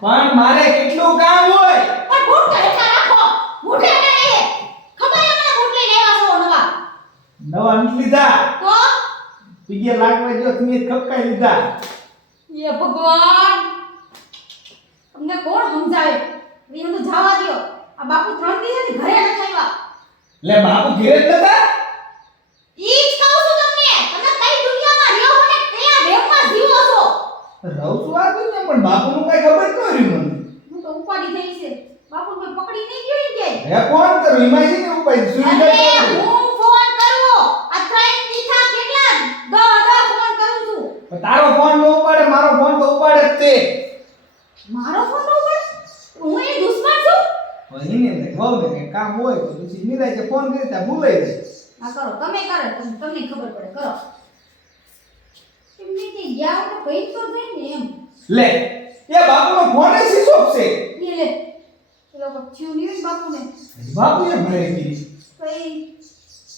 પણ મારે કેટલું કામ હોય પણ બૂટ કાઢી રાખો બૂટે કાઢી ખબર મને બૂટ લઈને આવ્યા છો નવા નથી લીધા તો બીજે લાગવા જો તમે કપકાઈ લીધા એ ભગવાન તમને કોણ સમજાવે એને તો જવા દ્યો આ બાપુ 3 દિવસથી ઘરે નથી આવ્યા લે બાપુ ઘરે જ નતા ઈ જ કહું છું તમને તમે કઈ દુનિયામાં રહ્યો છો ને કયા વેમમાં જીવો છો રહું છું આ દુનિયા પણ બાપુનું કઈ ખબર ન રહી મને હું તો ઉપાડી થઈ છે બાપુ કોઈ પકડી નહીં ગયો ને કે હે ફોન કરું એમાં છે ને ઉપાય સુવિધા અરે હું ફોન કરું આ ટ્રેન દીઠા કેટલા 10 ફોન કરું છું પણ તારો ફોન ન ઉપાડે મારો ફોન તો ઉપાડે જ તે મારો ફોન ઉપર હું એ દુશ્મન છું એને ને બહુ ને કઈ કામ હોય તો પછી નિરાય કે ફોન કરી તા ભૂલાઈ જાય આ કરો તમે કરો તમને ખબર પડે કરો એમને કે ગયા તો કઈ તો જાય ને એમ લે એ બાપુનો ફોન જ સ્વિચ છે લે લે એ લોકો થયું બાપુને બાપુ એ ભરે કીધી કઈ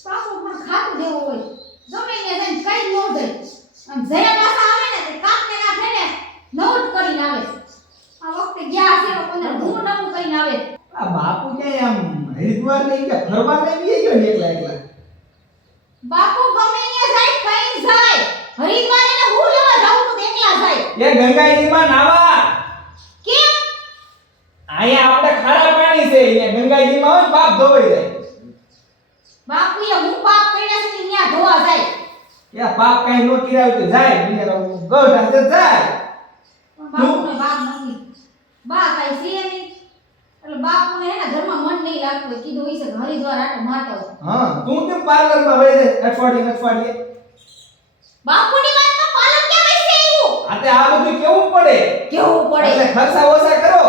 બાપુ પણ ખાતું દેવો હોય ગમે ને જઈને કઈ ન જાય અને જયા પાછા આવે ને તે કાપને નાખે ને નવું જ કરીને આવે આ વખતે ગયા છે કોને હું નવું કરીને આવે આ બાપુ ક્યાંય આમ હરિદ્વાર ને કે ફરવા નહીં ગયો ને એકલા બાપુ ગમે ને જાય કઈ જાય હરિદ્વાર એને હું લેવા જાઉં તો એકલા જાય એ ગંગાજીમાં નાવા કેમ અહીંયા આપણે ખારા પાણી છે અહીંયા ગંગાજીમાં હોય પાપ ધોવાઈ જાય બાપુએ હું પાપ કર્યા છે ત્યાં ધોવા જાય એ પાપ કઈ નો કિરાય તો જાય બિચારા ગઢ હશે જાય બાપુને બાપ નથી બા કઈ છે નહીં એટલે બાપુને એના ઘરમાં મન નહીં લાગતું કીધું હોય છે કે હરિદ્વાર આટો મારતો હોય હા તું કેમ પાર્લરમાં વઈ જાય અઠવાડિયે બાપુની વાતમાં પાલન કેમ હશે એવું આતે આ બધું કેવું પડે કેવું પડે એટલે ખર્ચા ઓછા કરો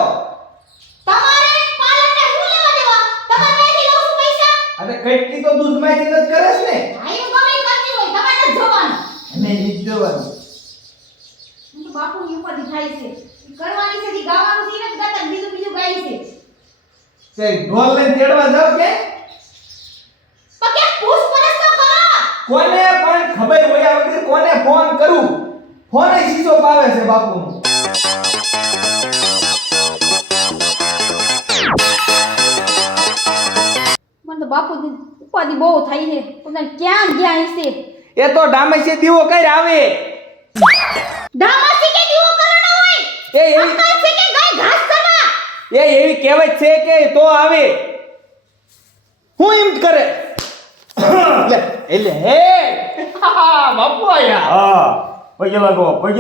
તમારે પાલનને શું લેવા દેવા તમારે ત્યાંથી લો છું પૈસા આતે કટકી તો દૂધમાંથી જ કરે છે ને આયુ ગમે કરતી હોય તમારે જ જોવાનું અને ઈ જ જોવાનું હું તો બાપુની ઉપાધિ થાય છે ઈ કરવાની છે ઈ ગાવાનું છે ઈ નથી ગાતા બીજું ગાય છે તે ઢોલ લઈને તેડવા જાવ કે પણ કે પૂછપરછ તો કરો કોને પણ ખબર હોય વગર કોને ફોન કરું ફોન જ સીધો પાવે છે બાપુનો મને તો બાપુની ઉપાધિ બહુ થાય છે પણ ક્યાં ગયા હશે એ તો ડામસે દીવો કઈ આવે ડામાસી કે દીવો કરવાનો હોય એ એવી અંકલ છે કે ગાય ઘાસ કરવા એ એવી કહેવત છે કે તો આવે હું એમ કરે લે એટલે હે બાપુ આયા હા પગે લાગો પણ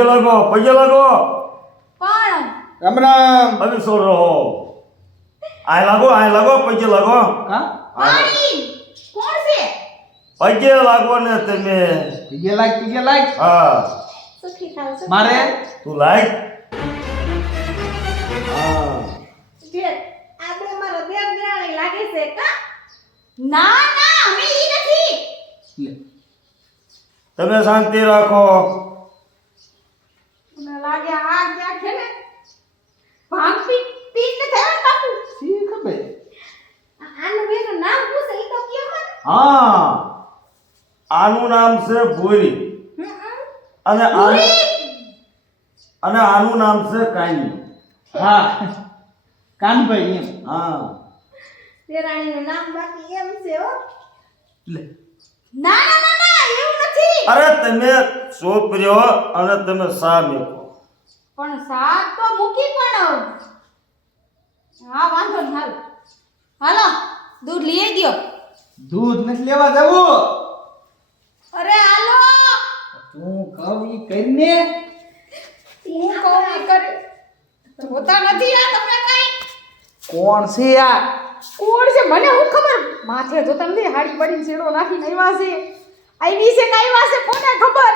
રામ રામ अभी सो रहो आए लगो पगे लगो હા પાણી કોણ છે पगे लागो ने तमे પીગે લાગ हाँ સુખી થાવ સુખી મારે तू लाइक हाँ જે આપણે મારો દેવ દેરાણી લાગે છે કા ના ના અમે ઈ નથી લે तमे शांति राखो મને લાગે આ ક્યાં છે ને ભાંગ પી ને થયો બાપુ સી ખબર આનું બેનું નામ શું છે ઈ તો કયો મને हाँ आनु नाम से भूरी અને આનું નામ છે કાની હા કાનભાઈ એમ હા દેરાણીનું નામ બાકી એમ છે હો લે ના ના ના ના એવું નથી અરે તમે સોપર્યો અને તમે સા મેકો પણ શાક તો મૂકી પણ હા વાંધો નહીં હાલો દૂધ લઈ દ્યો દૂધ નથી લેવા જવું અરે હાલો તું કહું ઈ કરીને હું કહું ઈ કરે હોતા નથી આ તમને કઈ કોણ છે આ? કોણ છે મને હું ખબર. માથે જો તમને હાડી પડીને છેડો નાખીને આવ્યા છે. આવી છે કે આવ્યા છે કોને ખબર.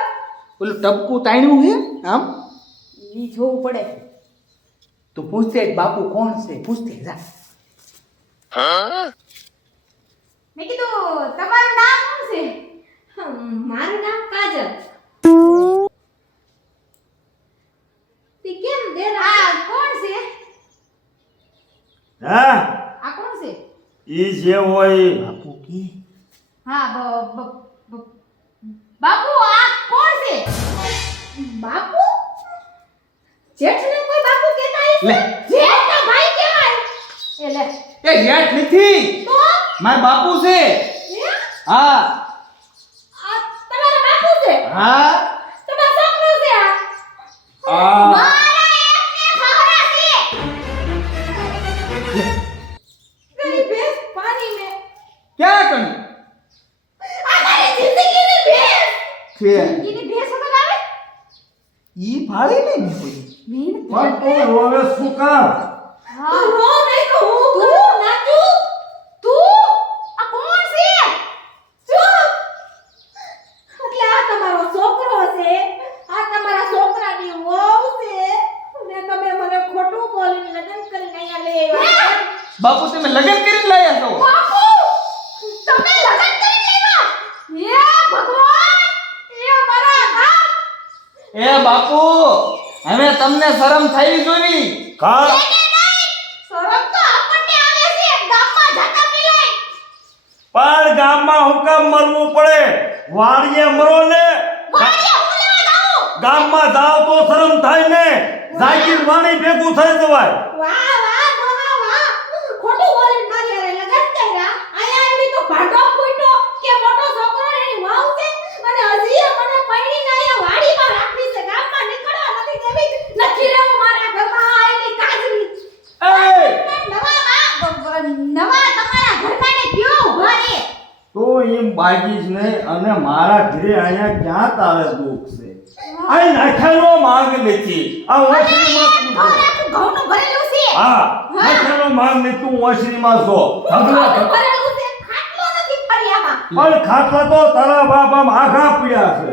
ઓલું ટપકું તાણ્યું છે આમ ઈ જોવું પડે. તો પૂછતે જ બાપુ કોણ છે પૂછતે જા. મેં કીધું તમારું નામ શું છે? મારું નામ કાજલ. તે કેમ દે આ કોણ છે? હા આ કોણ છે? ઈ જે હોય બાપુ કી હા બાપુ આ કોણ છે? બાપુ જેઠને કોઈ બાપુ કહેતા હશે? લે. જેઠના ભાઈ કહેવાય. એ લે એ જેઠ નથી તો મારા બાપુ છે. હે? હા આ તમારા બાપુ છે? હા તમારો છોકરો છે આ? આ મારા એકને ખવરા છે. ગઈ ભેંસ પાણી મે. ક્યાં કણ આ મારી જિંદગીની ભેંસ. છે જિંદગીની ભેંસ વગર આવે? ઈ ભાળી નહીં કોઈ. મેન પણ તો રોવે શું કામ? તું રો નહીં તો હું તું નાચુ. તું આ કોણ છે? ચૂપ. એટલે આ તમારો છોકરો છે. આ તમારા છોકરાની વહુ છે. ને તમે મને ખોટું બોલીને લગ્ન કરીને અહીંયા લઈ આવ્યા. બાપુ તમે લગ્ન કરીને લાયા છો? બાપુ તમે લગ્ન કરીને આવ્યા? હે ભગવાન એ મારા બાપ. એ બાપુ હવે તમને શરમ થઈ જોવી. કા શરમ તો આપણને આવે છે ગામમાં જતા પેલાય. પણ ગામમાં હું કામ મરવું પડે? વાડીએ મરો ને વાડીએ હું લેવા જાઉં? ગામમાં જાવ તો શરમ થાય ને. જાગીર વાણી ભેગું થઈ જવાય. વાહ વાહ ડોહા વાહ. ખોટું બોલીને મારી હારે લગન કર્યા. આયા એવી તો ભાડો ફૂટ્યો કે મોટો છોકરો એની વહુ છે અને હજી મને પૈણીને આયા વાડીમાં રાખી છે. ગામમાં નીકળવા નથી દેવી. નથી રહેવું મારા ઘરમાં આયેલી કાજરી. એ નવા તમારા ઘરનાને કયો ઉભા રે. તો એમ બાગીશ નહીં અને મારા ઘરે અહીંયા ક્યાં તારે દુઃખ છે? આ નાખ્યાનો માંગ નથી. આ ઓસરીમાં તું છો. આખું ઘઉંનું ભરેલું છે. હા નાખ્યાનો માંગ નહીં, તું ઓસરીમાં છો. ઘઉંનું ઢગલો ભરેલું છે. ખાટલો નથી ફળિયામાં. પણ ખાટલા તો તારા બાપ આમ આઘા પડ્યા છે.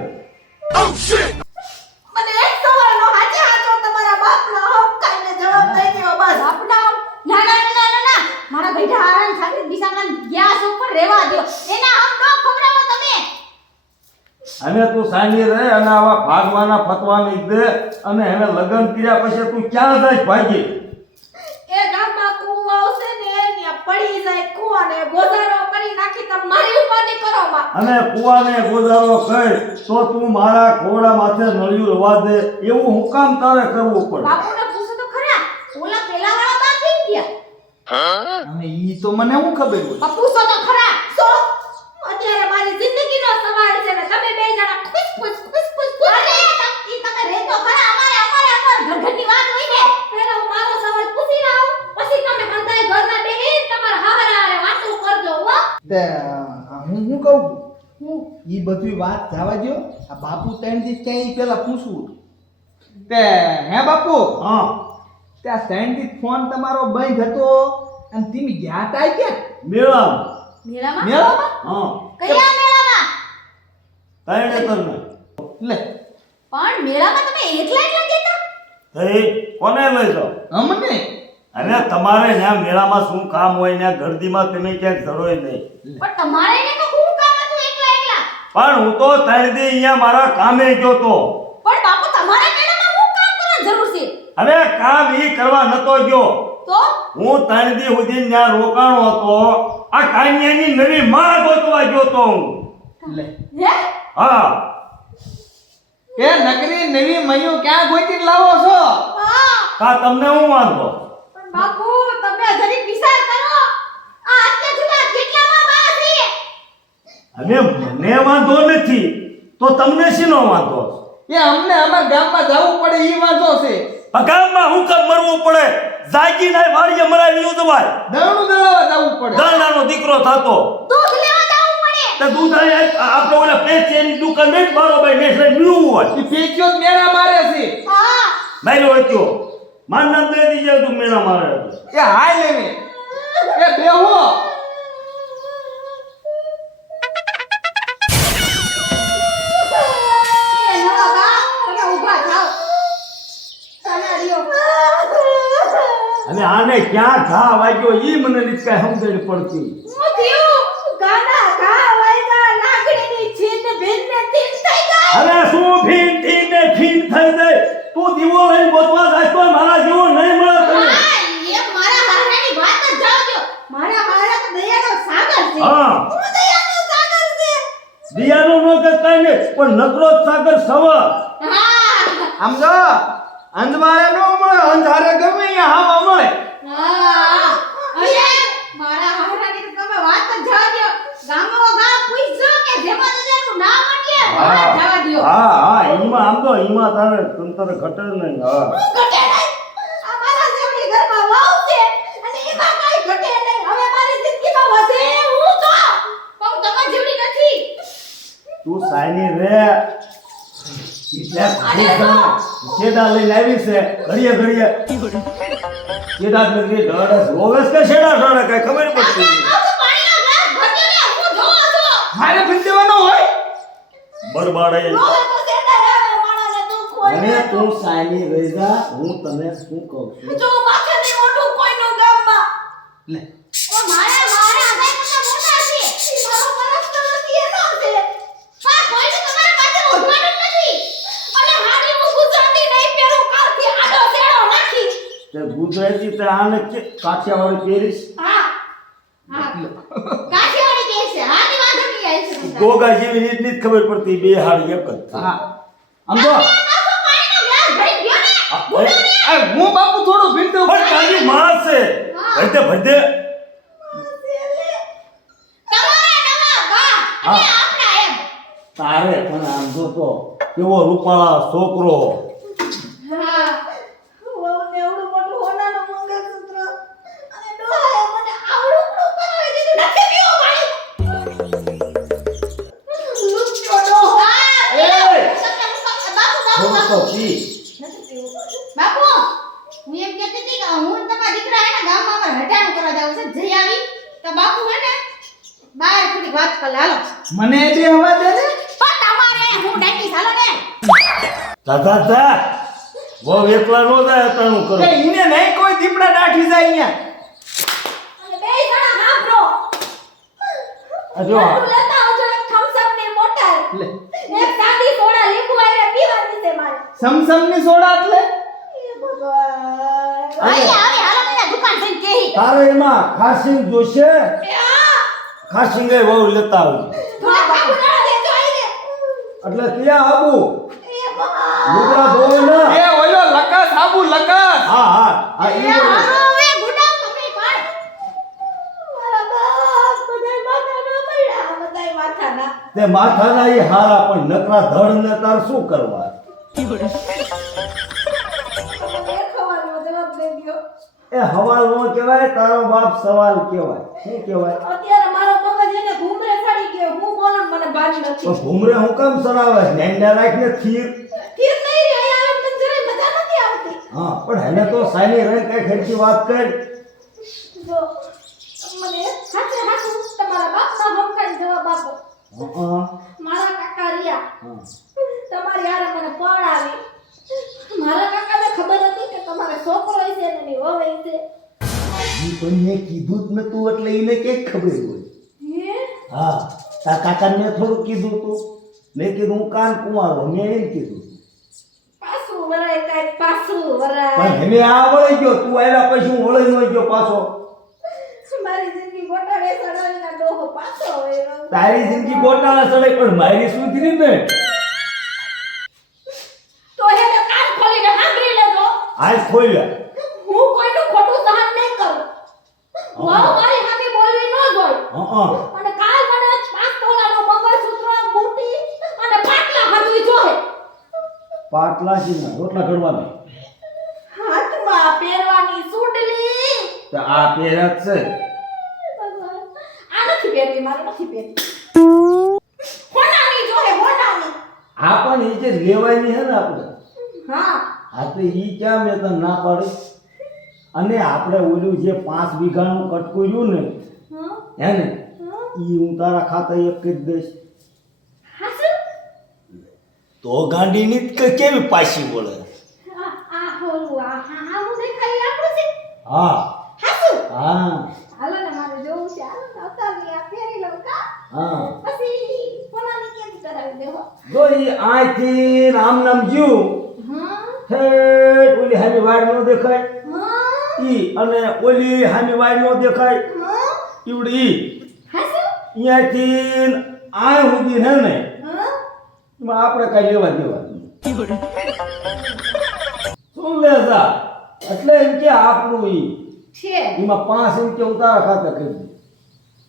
મને એક સવાલનો હાચે હાચો તમારા બાપનો હક કાઈને જવાબ દઈ દેવો બસ. બાપના ના ના ના ના ના મારા બેટા આરામ સાથે દિશામાં ગેસ ઉપર રહેવા દો. એના હક નો ખવડાવો તમે. અને તું સાંજે રહે અને આવા ભાગવાના ફતવાની દે અને એને લગ્ન કર્યા પછી તું ક્યાં જાય ભાગી? એ ગામમાં કૂવો આવશે ને ત્યાં પડી જાય કૂવાને ગોધારો કરી નાખી તમે મારી ઉપાધિ કરો માં. અને કુવાને ગોદારો કહે તો તું મારા ઘોડા માથે નળિયું રવા દે એવું હું કામ તારે કરવું પડે? બાપુને પૂછો તો ખરા ઓલા પેલા વાળા બાપ થઈ ગયા. હવે ઈ તો મને શું ખબર હોય. બાપુ પૂછો તો ખરા. તો અત્યારે મારી જિંદગીનો સવાલ છે ને તમે બે જણા ખુશ ખુશ ખુશ ખુશ ખુશ. અરે ઈ તમે રહેતો ખરા. અમાર ઘરની વાત હોય ને પહેલા હું મારો સવાલ પૂછી લઉં પછી તમે અંધાઈ ઘરના બેહી તમારા હારા હારે વાતો કરજો હો. તે હું શું કહું હું ઈ બધી વાત જવા દ્યો. આ બાપુ ત્રણ દિવસ ક્યાંય ઈ પેલા પૂછવું તે હે બાપુ હા ત્યાં ત્રણ દિવસ ફોન તમારો બંધ હતો અને તમે ગયા તા ક્યાં? મેળામ મેળામાં મેળામાં? હા કયા મેળામાં? તારે તને લે પણ મેળામાં તમે એકલા એકલા ગયા હે કોને લઈ જાઓ? અમને અને તમારે ત્યાં મેળામાં શું કામ હોય ને ગરદીમાં તમે ક્યાંક જડોય નહીં. પણ તમારે ને તો શું કામ હતું એકલા એકલા? પણ હું તો ત્રણ દી અહીંયા મારા કામે ગયો તો. પણ બાપુ તમારે મેળામાં શું કામ કરવાની જરૂર છે? હવે કામ ઈ કરવા નતો ગયો. તો હું ત્રણ દી સુધી ત્યાં રોકાણો હતો. આ કાન્યાની નવી માં ગોતવા ગયો તો હું. લે હે હા એ નકરી નવી મયું ક્યાં ગોતીને લાવો છો? હા કા તમને હું વાંધો? પણ બાપુ તમે જરી વિચાર કરો આ અત્યાર જુદા કેટલામાં બા છે? હવે મને વાંધો નથી તો તમને શીનો વાંધો? એ અમને અમારા ગામમાં જવું પડે ઈ વાંધો છે. આ ગામમાં હું કામ મરવું પડે? જાગીને વાડીએ મરાવી ઉજવાય. દળનું દળાવા જવું પડે. દાણાનો દીકરો થતો દૂધ લેવા જવું પડે. તે દૂધ આપણે ઓલા પેચેની દુકાન નહીં બારોબાર નેસરે ન્યુ હોય ઈ પેચ્યો જ મેળા મારે છે. હા માર્યો હતો મારું નામ દઈ દીજે તું મેળા મારે હતો. એ હાય લેવી એ બેહો એ નવા બા તમે ઊભા થાઓ સાના રહ્યો અને આને ક્યાં ઘા વાગ્યો ઈ મને નથી કાંઈ સમજણ પડતી. હું થયું ગાના ઘા વાયગા નાગણીની છીન ભીન ને તીન થઈ ગઈ અરે શું ફીન ઠીક ને ફીન થઈ જાય તું દીવો લઈને ગોતવા જાય તો મારા જેવો નહીં મળે તને. હા, એ મારા હારાની વાત જ જાવ દ્યો. મારા હારા તો દયાનો સાગર છે. હા. હું દયાનો સાગર છે. દિયાનો નો કે કાંઈ નહીં પણ નકરો જ સાગર સવા. હા. આમ જો અંધવાળે નો મળે અંધારે ગમે અહીંયા હાવા મળે હા. અને મારા હારાની તો તમે વાત જ જાવ દ્યો. ગામમાં ગામ પૂછજો કે જેમાં દયાનું નામ અટલે વાત જવા દ્યો. હા હા ઈમાં આમ તો ઈમાં તારે તંતર ઘટે નહીં. હા હું ઘટે નહીં. આ મારા જેવડી ઘરમાં વહુ છે અને એમાં કાંઈ ઘટે નહીં. હવે મારી જિંદગીમાં વધે હું તો પણ તમારી જેવડી નથી. તું સાયની રે એટલે શેડા લઈને આવી છે ઘડીએ ઘડીએ શેડા નગરી ઢળસ રોવેસ કે શેડા ઢળે કઈ ખબર પડતી નહીં. મારે ભૂલ દેવાનો હોય બરબાડે અને તું સાયની રહી જા હું તને શું કહું છું લે તે ગુજરાતી તે આને કે કાઠિયાવાડી પહેરીશ ગોગા જેવી રીતની જ ખબર પડતી બે હાડી એક જ હા આમ તો એ હું બાપુ થોડું ભીલ દઉં પણ તારી માં છે ભજે ભજે તારે પણ આમ જો તો કેવો રૂપાળા છોકરો છોકરો કી બાપુ હું એમ કહેતી હતી કે હું ને તમારા દીકરા એના ગામમાં અમારે હટાણું કરવા જાવ છે જઈ આવી તો બાપુ હે ને બહાર થોડી વાત કરી હાલો મને બે હવા દે ને પણ તમારે હું ડાકી ચાલો ને દાદા તા બહુ એકલા નો જાય અટાણું કરો કે ઈને નહીં કોઈ દીપડા દાઠી જાય અહીંયા અને બે જણા હાંભળો આ જો મોટું લેતા આવજો એક થમ્સઅપ ની બોટલ લે એક સાદી સોડા લીંબુ આઈને પીવાની છે મારે સમસમ ની સોડા એટલે એ ભગવાન અહીંયા આવી હાલો મને દુકાન જઈને કહી તારે એમાં ખાસી જોશે આ ખાસી ગઈ બહુ લેતા આવું થોડા બાપુ ના લેજો આઈને એટલે ક્યાં આવું એ ભગવાન લુગડા ધોવે ને એ ઓલો લકાસ આબુ લકાસ હા હા હા એ ઈ બોલે. હવે ગુડા પકડી પાડ મારા બાપ બધાય માથા ના મળ્યા બધાય માથા ના તે માથાના ઈ હારા પણ નકરા ધડ ને તાર શું કરવા દેખવાનો જવાબ દે દ્યો એ હવાલ નો કહેવાય તારો બાપ સવાલ કહેવાય શું કહેવાય અત્યારે મારો મગજ એને ઘૂમરે ચડી ગયો હું બોલું મને બાજ તો નથી ભૂમરે હું કેમ સરાવે નેંડા રાખીને થીર તીર નહીં રે અહીંયા આવે મને જરાય મજા નથી આવતી હા પણ એને તો સાની રહી કઈ ખર્ચી વાત કર જો મને હાથે હાથું તમારા બાપના હમકાઈ જવાબ આપો હા મારા કાકા રિયા હા તમારી યારે મને પડાવી મારા કાકાને ખબર હતી કે તમારે છોકરો હશે ને એની વહુ હશે ઈ પણ મેં કીધું જ નતું એટલે એને કે ખબર હોય હે હા તાર કાકાને મેં થોડું કીધું તું મેં કીધું હું કાન કુંવારો મેં એમ કીધું પાછું વરાય કાંઈક પાછું વરાય પણ હવે આ વળી ગયો તું આવ્યા પછી હું વળી નો ગયો પાછો મારી જિંદગી ગોટાળે સડાવીના ડોહો પાછો વળ્યો. તારી જિંદગી ગોટાળા ચડે પણ મારી સુધરી ને તો એને કાન ખોલીને સાંભળી લેજો આજ ખોલ્યા હું કોઈનું ખોટું સહન નહીં કરું વહુ મારી સામે બોલવી ન જોઈ હા અને કાલ મને 5 તોલાનું મંગળસૂત્ર બુટી અને પાટલા હજુય જોહે પાટલા છે ને રોટલા ઘડવાના હાથમાં પહેરવાની સુડલી તો આ પહેર્યા જ છે આ નથી પહેરવી મારે નથી પહેરવી હોનાની જોહે હોનાની આ પણ એ જે લેવાની છે ને આપણે હા આ તો ઈ ક્યાં મેં તને ના પાડી અને આપણે ઓલું જે 5 વીઘાનું કટકું રહ્યું ને હા હે ને હા ઈ હું તારા ખાતે એક જ દઈશ હાસુ તો ગાંડીની કેવી પાછી બોલે આ હોલું આ હું દેખાય આપણું છે હા હાસુ હા હાલો ને મારે જોવું છે હાલો ને અવતારની આ ફેરી લઉં કા હા પછી કોનાની કેદી કરાવી દેવો જો ઈ આથી રામ નામ જ્યું હા ઠેઠ ઓલી હામી વાડ નો દેખાય હા ઈ અને ઓલી હામી વાડ નો દેખાય હા ઈવડી ઈ હાસુ અહીંયાથી આ સુધી હે ને હા એમાં આપણે કઈ લેવા દેવા શું લેતા એટલે એમ કે આપણું ઈ છે એમાં 5 એમ કે ઉતારા ખાતે કરી દે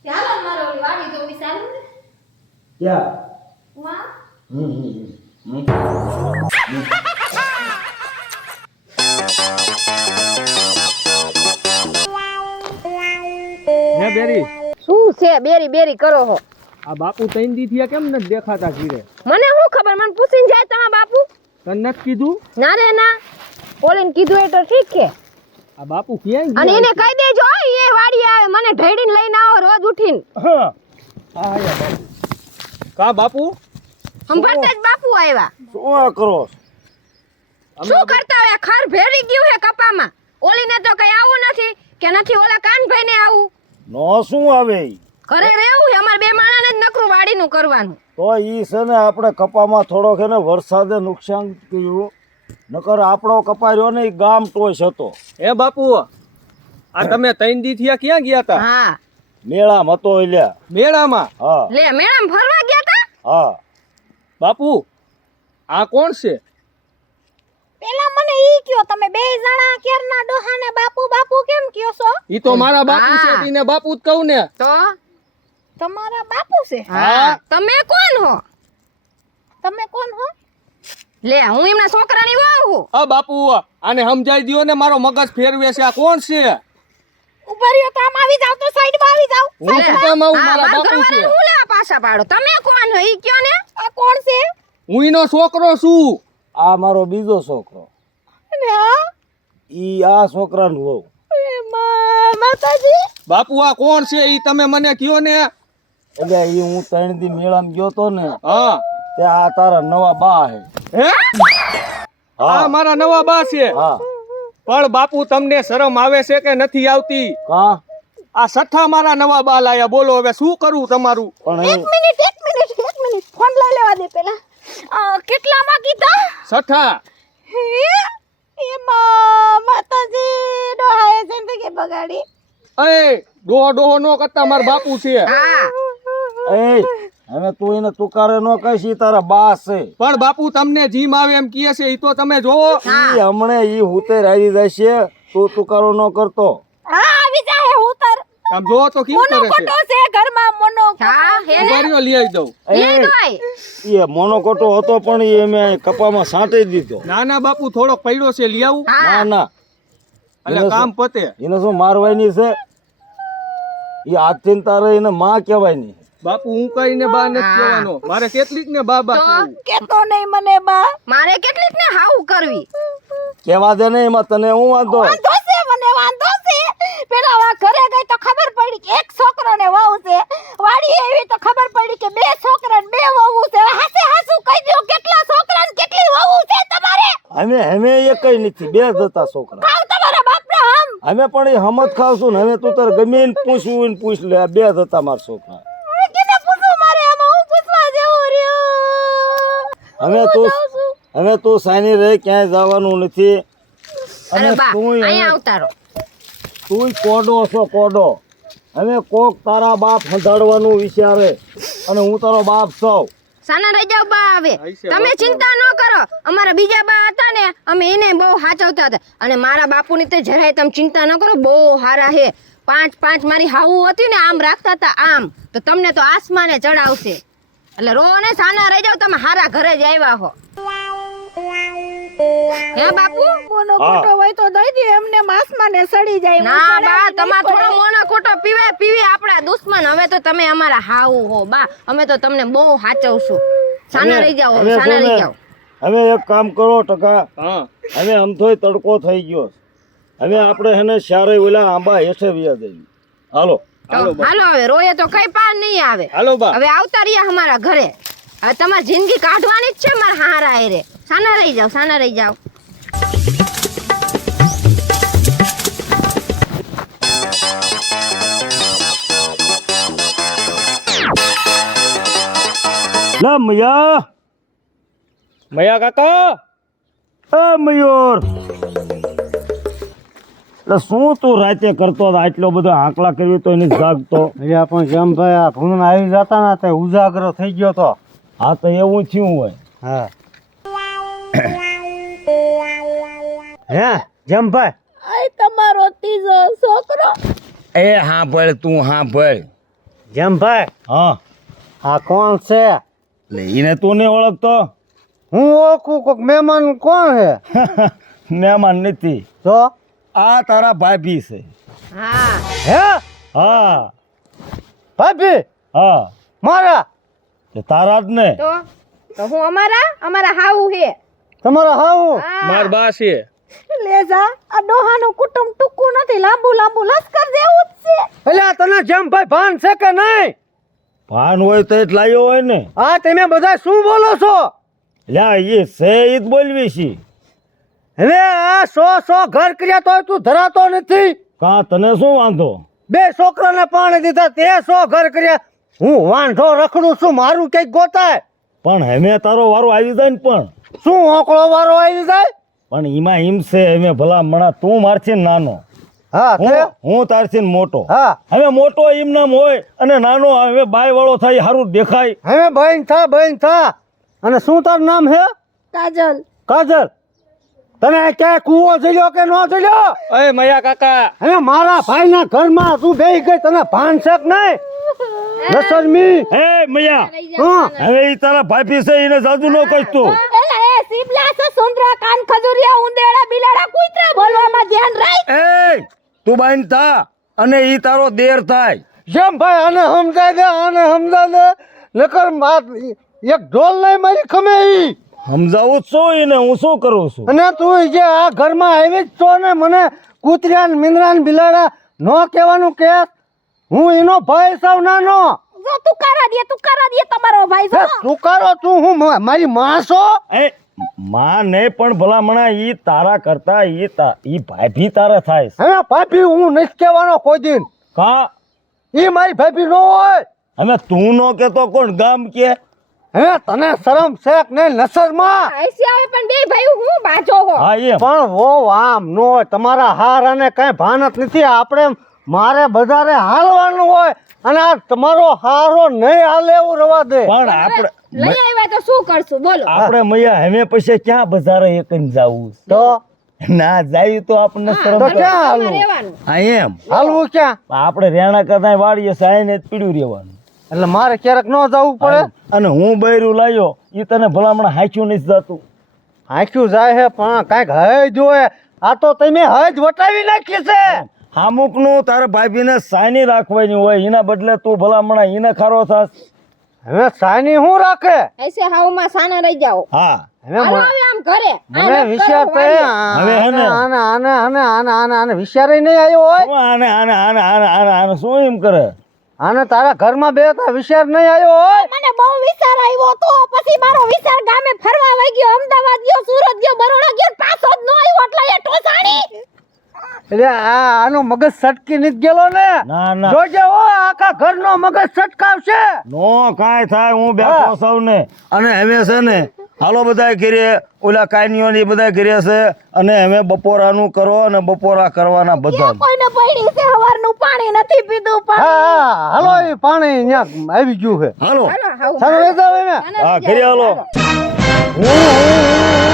ચાલો મારો ઓલી વાડી તો વિચારું ને ક્યાં વાહ હે બેરી શું છે બેરી બેરી કરો હો આ બાપુ તૈન દી થયા કેમ નથી દેખાતા ઘીરે મને શું ખબર મને પૂછીને જાય તમારા બાપુ તને નથી કીધું ના રે ના ઓલીને કીધું એ તો ઠીક છે આ બાપુ ક્યાં અને એને ગયા કહી દેજો એ વાડી આવે મને ઢેડીને લઈને આવો રોજ ઉઠીને હા હા યા બાપુ કા બાપુ સંભાળતા જ બાપુ આવ્યા શું કરો શું કરતા હોય ખર ભેરી ગયું હે કપામાં ઓલીને તો કઈ આવું નથી કે નથી ઓલા કાનભાઈને આવું નો શું આવે ઈ? ઘરે રહેવું છે અમારે બે માણાને જ નકરું વાડીનું કરવાનું તો ઈ છે ને આપણે કપામાં થોડોક છે ને વરસાદે નુકસાન કર્યું નકર આપણો કપા રહ્યો ને ઈ ગામ ટોચ હતો હે બાપુ આ તમે તૈન દી થયા ક્યાં ગયા તા હા મેળામાં હતો એલ્યા મેળામાં હા લે મેડમ ફરવા ગયા તા હા બાપુ આ કોણ છે પેલા મને ઈ કયો તમે બે જણા કેરના ડોહાને બાપુ બાપુ કેમ કયો છો ઈ તો મારા બાપુ છે હા. તીને બાપુ જ કહું ને તો તમારા બાપુ છે હા તમે કોણ હો તમે કોણ હો લે હું એમના છોકરાની વહુ હું આ બાપુ આને સમજાઈ દ્યો ને મારો મગજ ફેરવે છે આ કોણ છે ઉભા રહ્યો તો આમ આવી જાવ તો સાઈડમાં આવી જાવ હું શું કામ આવું હા, મારા મારા બાપુ છે ઘરવાળાને હું લેવા પાછા પાડો તમે કોણ હો ઈ કયો ને આ કોણ છે હું ઈનો છોકરો છું આ મારો બીજો છોકરો અને આ ઈ આ છોકરાનું વહુ માતાજી બાપુ આ કોણ છે ઈ તમે મને કયો ને એટલે ઈ હું 3 દી મેળામાં ગયો તો ને હા તે આ તારા નવા બા હે હે આ મારા નવા બા છે હા પણ બાપુ તમને શરમ આવે છે કે નથી આવતી કા આ સઠ્ઠા મારા નવા બા લાયા બોલો હવે શું કરું તમારું પણ એક મિનિટ ફોન લઈ લેવા દે પેલા કેટલામાં કીધા સઠ્ઠા એમાં માતાજી ડોહાએ જિંદગી બગાડી એ ડોહો ડોહો નો કરતા મારા બાપુ છે હા એ હવે તું એને તુકારે નો કહીશ ઈ તારા બા છે પણ બાપુ તમને જીમ આવે એમ કહે છે ઈ તો તમે જોવો ઈ હમણે ઈ હુતે આવી જશે તું તુકારો નો કરતો હા આવી જાહે ઉતર આમ જોવો તો કેમ કરે છે મોનોકોટો છે ઘરમાં મોનો હા હે ને ઉભારીઓ લઈ આવી દઉં લે દોય એ મોનોકોટો હતો પણ એ મેં કપામાં સાંટી દીધો ના ના બાપુ થોડોક પડ્યો છે લઈ આવું ના હા ના એટલે કામ પતે એને શું મારવાની છે એ આજથી તારે એને માં કહેવાય નહીં બાપુ હું કઈને બા નથી હા. કહેવાનો મારે કેટલીક ને બાબા તો? કહેવું કેતો નહીં મને બા મારે કેટલીક ને હાવું કરવી કહેવા દે ને એમાં તને હું વાંધો વાંધો છે મને વાંધો છે પેલા વા ઘરે ગઈ તો ખબર પડી કે એક છોકરો ને વહુ છે વાડી એવી તો ખબર પડી કે બે છોકરા ને બે વહુ છે હાસે હાસુ કહી દો કેટલા છોકરા ને કેટલી વહુ છે તમારે અમે એકય નથી બે જ હતા છોકરા ખાવ તમારા બાપના હમ અમે પણ એ હમત ખાવશું ને હવે તું તારે ગમે એને પૂછવું હોય ને પૂછ લે આ બે જ હતા મારા છોકરા હવે કેને પૂછું મારે આમાં હું પૂછવા જેવું રહ્યું હવે તું સાની રહે ક્યાંય જવાનું નથી અરે અને બા તું અહીંયા આવતારો તું કોડો છો કોડો હવે કોક તારા બાપ હંધાડવાનું વિચારે અને હું તારો બાપ છું સાના રહી જાવ બા આવે આઈશે તમે બાપુ. ચિંતા ન કરો અમારા બીજા બા હતા ને અમે એને બહુ સાચવતા હતા અને મારા બાપુની તો જરાય તમે ચિંતા ન કરો બહુ હારા હે પાંચ મારી હાવું હતી ને આમ રાખતા હતા આમ તો તમને તો આસમાને ચડાવશે એટલે રો ને સાના રહી જાવ તમે હારા ઘરે જ આવ્યા હો હે બાપુ મોનો ખોટો હોય તો દઈ દે એમને માસમાં ને સડી જાય ના બા તમાર થોડો મોનો ખોટો પીવે આપડા દુશ્મન હવે તો તમે અમારા હાવું હો બા અમે તો તમને બહુ સાચવશું સાના રહી જાવ હવે સાના છે રહી ને, જાવ હવે એક કામ કરો ટકા, હા હવે આમ થોય તડકો થઈ ગયો છે. હવે આપણે એને શારે ઓલા આંબા હેઠે વ્યા જઈએ. હાલો. તો હાલો હવે રોયે તો કઈ પાર નહીં આવે. હાલો બા. હવે આવતા રહ્યા અમારા ઘરે. હવે તમારી જિંદગી કાઢવાની જ છે મારા હારા હારે. સાના રહી જાવ, સાના રહી જાવ. લે મયા, મયા કાકા એ મયુર, લે શું તું રાતે કરતો હતો? આટલો બધો આંકલા કર્યો તો એને જાગતો. અરે પણ જેમ ભાઈ આ ભૂન આવી જતા ને તે ઉજાગરો થઈ ગયો તો. હા તો એવું થયું હોય. હા હે જેમ ભાઈ આય તમારો ત્રીજો છોકરો. એ હા ભળ, તું હા ભળ. જેમ ભાઈ હા આ કોણ છે? લે એને તું નહીં ઓળખતો? હું ઓળખું કોક મહેમાન કોણ છે? મહેમાન નથી, તો આ તારા ભાભી છે. હા હે હા ભાભી હા, મારા તે તારા જ ને. તો હું અમારા હાવું હે. તમારા હાવું માર બા છે. લેજા આ ડોહાનું કુટુંબ ટૂંકું નથી, લાંબુ લાંબુ લશ્કર જેવું જ છે. એટલે તને જેમ ભાઈ ભાન છે કે નહીં? ભાન હોય તો જ લાવ્યો હોય ને. આ તમે બધા શું બોલો છો? લ્યા એ છે ઈ જ બોલવી છે. હવે આ 100 ઘર કર્યા તોય તું ધરાતો નથી. કાં તને શું વાંધો? 2 છોકરાને પાણી દીધા, તે 100 ઘર કર્યા. હું વાંઢો રખડું છું, મારું કઈક ગોતાય. પણ હવે તારો વારો આવી જાય ને. પણ શું હોકળો વારો આવી જાય? પણ એમાં એમ છે, હવે ભલા મણા તું મારથી ને નાનો, હા તે હું તારથી ને મોટો. હા હવે મોટો એમ નામ હોય અને નાનો હવે બાય વાળો થાય, સારું દેખાય. હવે બહેન થા. અને શું તારું નામ છે? કાજલ. કાજલ. તને ક્યાંય કૂવો જલ્યો કે ન જલ્યો? અય મયા કાકા હવે મારા ભાઈના ઘરમાં તું બેહી ગઈ, તને ભાન છે કે નહીં? નસરમી. હે મયા, હા હવે ઈ તારા ભાભી છે, એને જાદુ ન કહીશ તું. એલા એ સીબલા છે, સુંદરા, કાન ખજુરિયા, ઉંદેડા, બિલાડા, કૂતરા બોલવામાં ધ્યાન રાખ. એ તું બાઈન થા અને ઈ તારો દેર થાય. જેમ ભાઈ આને સમજાય દે. નકર એક ઢોલ નહીં મારી ખમે ઈ. સમજાવું જ છું એને, હું શું કરું છું? અને તું જે આ ઘરમાં આવી જ છો ને, મને કૂતર્યા ને મીંદડા ને બિલાડા નો કહેવાનું કે હું એનો ભાઈ સાવ નાનો. જો તું કરા દે તમારો ભાઈ હે, તું કરો તું હું મારી માં છો? એ માં નહીં પણ ભલા મણા ઈ તારા કરતા ઈ ભાભી તારા થાય છે. હવે ભાભી હું નથી કહેવાનો કોઈ દિન. કા ઈ મારી ભાભી નો હોય. હવે તું નો કેતો કોણ ગામ કે? હે તને શરમ છે કે નહીં? નસરમાં આઈસી આવે પણ બે ભાઈ હું બાજો હો. હા એમ. પણ વો આમ નો હોય. તમારા હાર અને કઈ ભાન જ નથી. આપણે મારે બજારે હાલવાનું હોય અને આ તમારો હારો નહીં હાલે એવું રવા દે. પણ આપણે લઈ આવ્યા તો શું કરશું બોલો. આપણે મૈયા હવે પછી ક્યાં બજારે એકને જાવું? તો ના જાય તો આપણને શરમ તો કરે. ક્યાં હાલવું? રહેવાનું. હા એમ. હાલવું ક્યાં? આપણે રેણા કરતા વાડીએ સાઈને જ પીડ્યું રહેવાનું. એટલે મારે ક્યારેક ન જવું પડે. અને હું બૈરું લાવ્યો ઈ તને ભલામણ હાચ્યું નથી જાતું. આંખ્યું જાય છે પણ કાંઈક હય જોવે. આ તો તમે હજ વટાવી નાખી છે. અમુક નું તારા ભાભીને સાયની રાખવાની હોય, એના બદલે તું ભલામણ એને ખારો થાસ. હવે સાની હું રાખે? એસે હાવમાં સાના રહી જાઓ. હા હવે હાલો હવે આમ ઘરે. મને વિચાર તો હવે હે ને? આને વિચાર નહીં આવ્યો હોય. હું આને શું એમ કરે? આને તારા ઘરમાં બે તા વિચાર નહીં આવ્યો હોય. મને બહુ વિચાર આવ્યો તો પછી મારો વિચાર ગામે ફરવા વઈ ગયો, અમદાવાદ ગયો, સુરત ગયો, બરોડા ગયો, પાછો જ નો આવ્યો એટલે એ ટોસાણી. એટલે આનો મગજ સટકી નથી ગયેલો ને. ના ના જોજે હો આખા ઘરનો મગજ સટકાવશે. નો કાંઈ થાય, હું બેઠો સૌ ને. અને હવે છે ને હાલો બધા કરીએ, ઓલા કાનીઓ ને બધા કરીએ છે. અને હવે બપોરાનું કરો અને બપોરા કરવાના બધા. કોઈને પડી છે હવારનું પાણી નથી પીધું પણ. હા હાલો એ પાણી અહીંયા આવી ગયું છે. હાલો હાલો હાવ. સારું રહેતા હવે મેં. હા કરી હાલો. હું